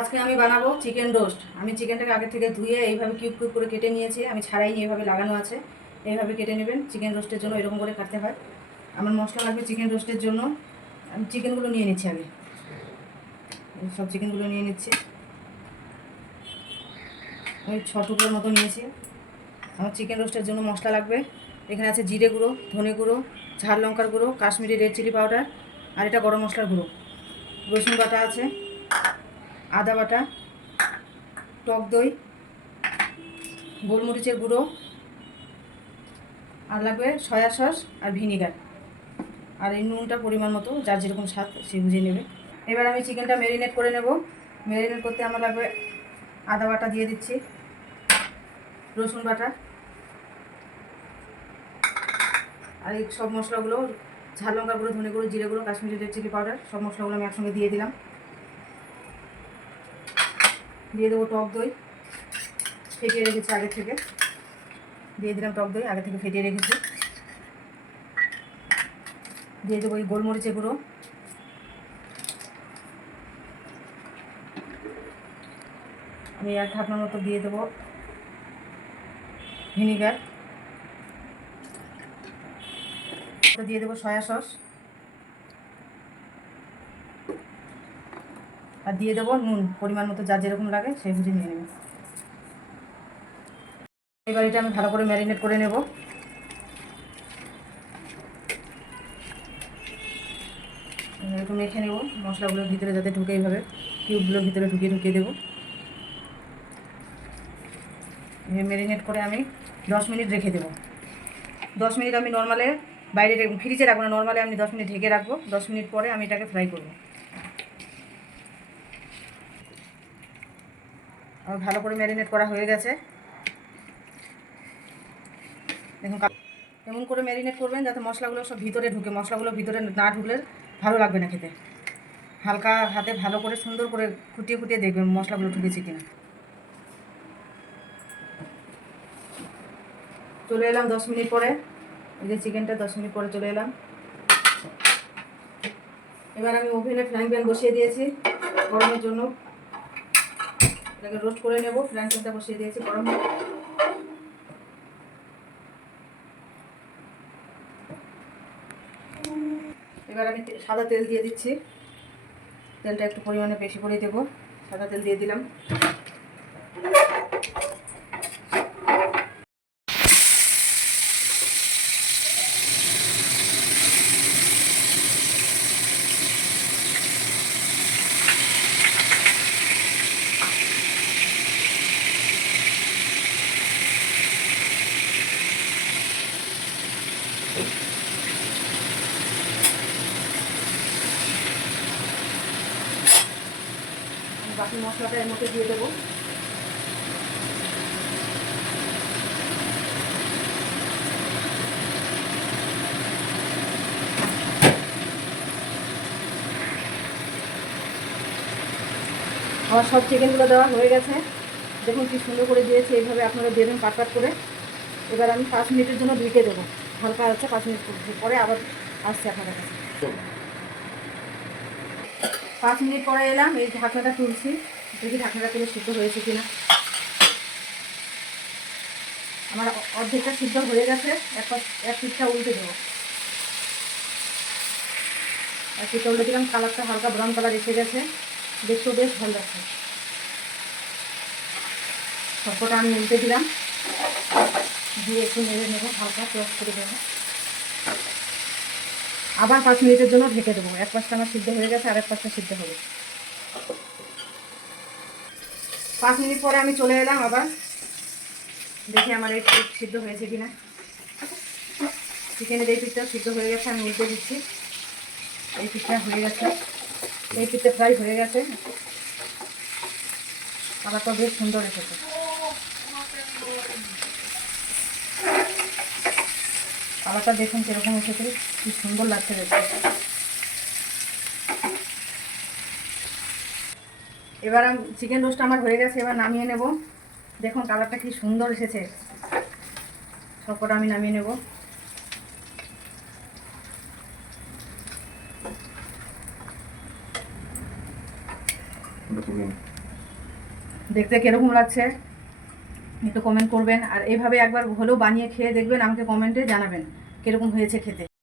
আজকে আমি বানাবো চিকেন রোস্ট। আমি চিকেনটাকে আগে থেকে ধুয়ে এইভাবে কিউব কিউব করে কেটে নিয়েছি। আমি ছাড়াইনি, এইভাবে লাগানো আছে। এইভাবে কেটে নেবেন। চিকেন রোস্টের জন্য এরকম করে কাটতে হয়। আমার মশলা লাগবে চিকেন রোস্টের জন্য। আমি চিকেনগুলো নিয়ে নিচ্ছি আগে। সব চিকেনগুলো নিয়ে নিচ্ছি। আমি 6 টুকরোর মতো নিয়েছি। আমার চিকেন রোস্টের জন্য মশলা লাগবে। এখানে আছে জিরে গুঁড়ো, ধনে গুঁড়ো, ঝাল লঙ্কার গুঁড়ো, কাশ্মীরি রেড চিলি পাউডার, আর এটা গরম মশলার গুঁড়ো। রসুন বাটা আছে, আদা বাটা, টক দই, গোলমরিচের গুঁড়ো, আর লাগবে সয়া সস আর ভিনিগার। আর এই নুনটা পরিমাণ মতো, যার যেরকম স্বাদ সে বুঝে নেবে। এবার আমি চিকেনটা ম্যারিনেট করে নেব। ম্যারিনেট করতে আমার লাগবে আদা বাটা দিয়ে দিচ্ছি, রসুন বাটা, আর এই সব মশলাগুলো, ঝাল লঙ্কা গুঁড়ো, ধনে গুঁড়ো, জিরে গুঁড়ো, কাশ্মীরি রেড চিলি পাউডার, সব মশলাগুলো আমি একসঙ্গে দিয়ে দিলাম। দিয়ে দেবো টক দই, ফেটিয়ে রেখেছি আগে থেকে। দিয়ে দিলাম টক দই, আগে থেকে ফেটিয়ে রেখেছি। দিয়ে দেবো এই গোলমরিচের গুঁড়ো, আমি 1 ঢাকনার মতো দিয়ে দেবো ভিনিগার, দিয়ে দেবো সয়া সস, আর দিয়ে দেবো নুন পরিমাণ মতো, যার যেরকম লাগে সেই বুঝে নিয়ে নেবে। এবার এটা আমি ভালো করে ম্যারিনেট করে নেব। একটু মেখে নেব মশলাগুলোর ভিতরে, যাতে ঢুকে, এইভাবে কিউবগুলোর ভিতরে ঢুকিয়ে দেবো। ম্যারিনেট করে আমি 10 মিনিট রেখে দেবো। 10 মিনিট আমি নর্মালে বাইরে ফ্রিজে রাখবো না, নর্মালে আমি 10 মিনিট ঢেকে রাখবো। 10 মিনিট পরে আমি এটাকে ফ্রাই করবো। আমার ভালো করে ম্যারিনেট করা হয়ে গেছে। দেখুন, এমন করে ম্যারিনেট করবেন যাতে মশলাগুলো সব ভিতরে ঢুকে। মশলাগুলো ভিতরে না ঢুকলে ভালো লাগবে না খেতে। হালকা হাতে ভালো করে সুন্দর করে ফুটিয়ে ফুটিয়ে দেখবেন মশলাগুলো ঢুকেছে কিনা। চলে এলাম 10 মিনিট পরে। এই যে চিকেনটা 10 মিনিট পরে চলে এলাম। এবার আমি ওভেনে ফ্রাইং প্যান বসিয়ে দিয়েছি গরমের জন্য। এটাকে রোস্ট করে নেব। ফ্রাইং প্যানটা বসিয়ে দিয়েছি গরম। এবার আমি সাদা তেল দিয়ে দিচ্ছি। তেলটা একটু পরিমাণে বেশি করে দেবো। সাদা তেল দিয়ে দিলাম। বাকি মশলাটা এর মধ্যে দিয়ে দেবো। আমার সব চিকেনগুলো দেওয়া হয়ে গেছে। দেখুন কি সুন্দর করে দিয়েছে। এইভাবে আপনারা দেবেন পাট পাট করে। এবার আমি 5 মিনিটের জন্য ঢেকে দেবো। হালকা আছে, 5 মিনিট পরে আবার আসছে আপনাদের কাছে। 5 মিনিট পরে এলাম। এই ঢাকনাটা তুলছি, দেখি ঢাকনাটা তুলে সিদ্ধ হয়েছে কিনা। আমার অর্ধেকটা সিদ্ধ হয়ে গেছে। এক পিঠটা উল্টে দেবো। এক পিঠটা উল্টে দিলাম। কালারটা হালকা ব্রাউন কালার এসে গেছে, দেখতেও বেশ ভালো লাগছে। সবকটা আমি উল্টে দিলাম, দিয়ে একটু নেড়ে নেবো, হালকা ক্রস করে দেবো। আবার 5 মিনিটের জন্য ঢেকে দেবো। এক পাশটা আমার সিদ্ধ হয়ে গেছে, আর এক পাশটা সিদ্ধ হবে। 5 মিনিট পরে আমি চলে এলাম আবার। দেখি আমার এই পিঠ সিদ্ধ হয়েছে কিনা। চিকেনের এই পিঠটাও সিদ্ধ হয়ে গেছে। আমি উল্টে দিচ্ছি। এই পিঠটা হয়ে গেছে, এই পিঠটা ফ্রাই হয়ে গেছে। কালারটা বেশ সুন্দর এসেছে। কালারটা দেখুন কীরকম এসেছে, কি সুন্দর লাগছে দেখতে। এবার চিকেন রোস্ট আমার হয়ে গেছে। এবার নামিয়ে নেব। দেখুন কালারটা কি সুন্দর এসেছে। সবকটা আমি নামিয়ে নেব। দেখতে কীরকম লাগছে একটু কমেন্ট করবেন, আর এইভাবে একবার হলেও বানিয়ে খেয়ে দেখবেন, আমাকে কমেন্টে জানাবেন কীরকম হয়েছে খেতে।